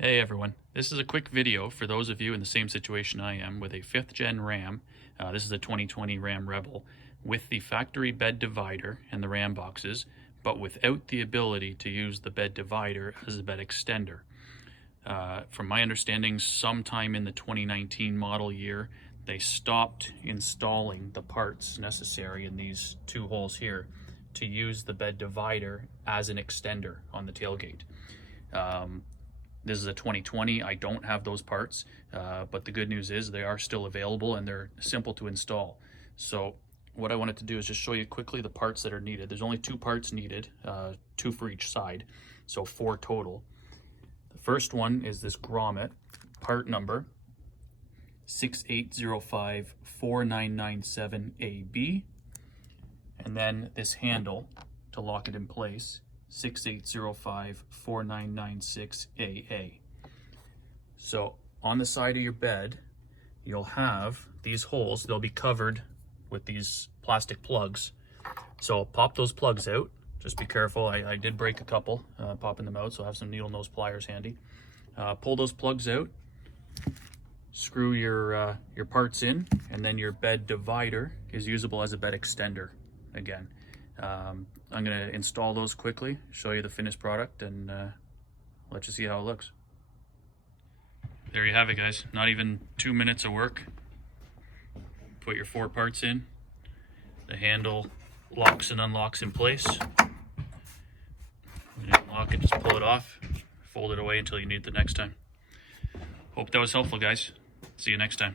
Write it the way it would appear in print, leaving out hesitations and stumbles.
Hey everyone, this is a quick video for those of you in the same situation I am with a 5th gen RAM. This is a 2020 Ram Rebel with the factory bed divider and the RAM boxes, but without the ability to use the bed divider as a bed extender. From my understanding, sometime in the 2019 model year, they stopped installing the parts necessary in these two holes here to use the bed divider as an extender on the tailgate. This is a 2020. I don't have those parts, but the good news is they are still available and they're simple to install. So what I wanted to do is just show you quickly the parts that are needed. There's only 2 parts needed, 2 for each side, so 4 total. The first one is this grommet, part number 68054997AB, and then this handle to lock it in place, 68054996AA. So on the side of your bed, you'll have these holes. They'll be covered with these plastic plugs. So pop those plugs out. Just be careful. I did break a couple popping them out, so I have some needle nose pliers handy. Pull those plugs out. Screw your parts in, and then your bed divider is usable as a bed extender again. I'm going to install those quickly, show you the finished product, and let you see how it looks. There you have it, guys. Not even 2 minutes of work. Put your 4 parts in. The handle locks and unlocks in place. When you unlock it, just pull it off. Fold it away until you need it the next time. Hope that was helpful, guys. See you next time.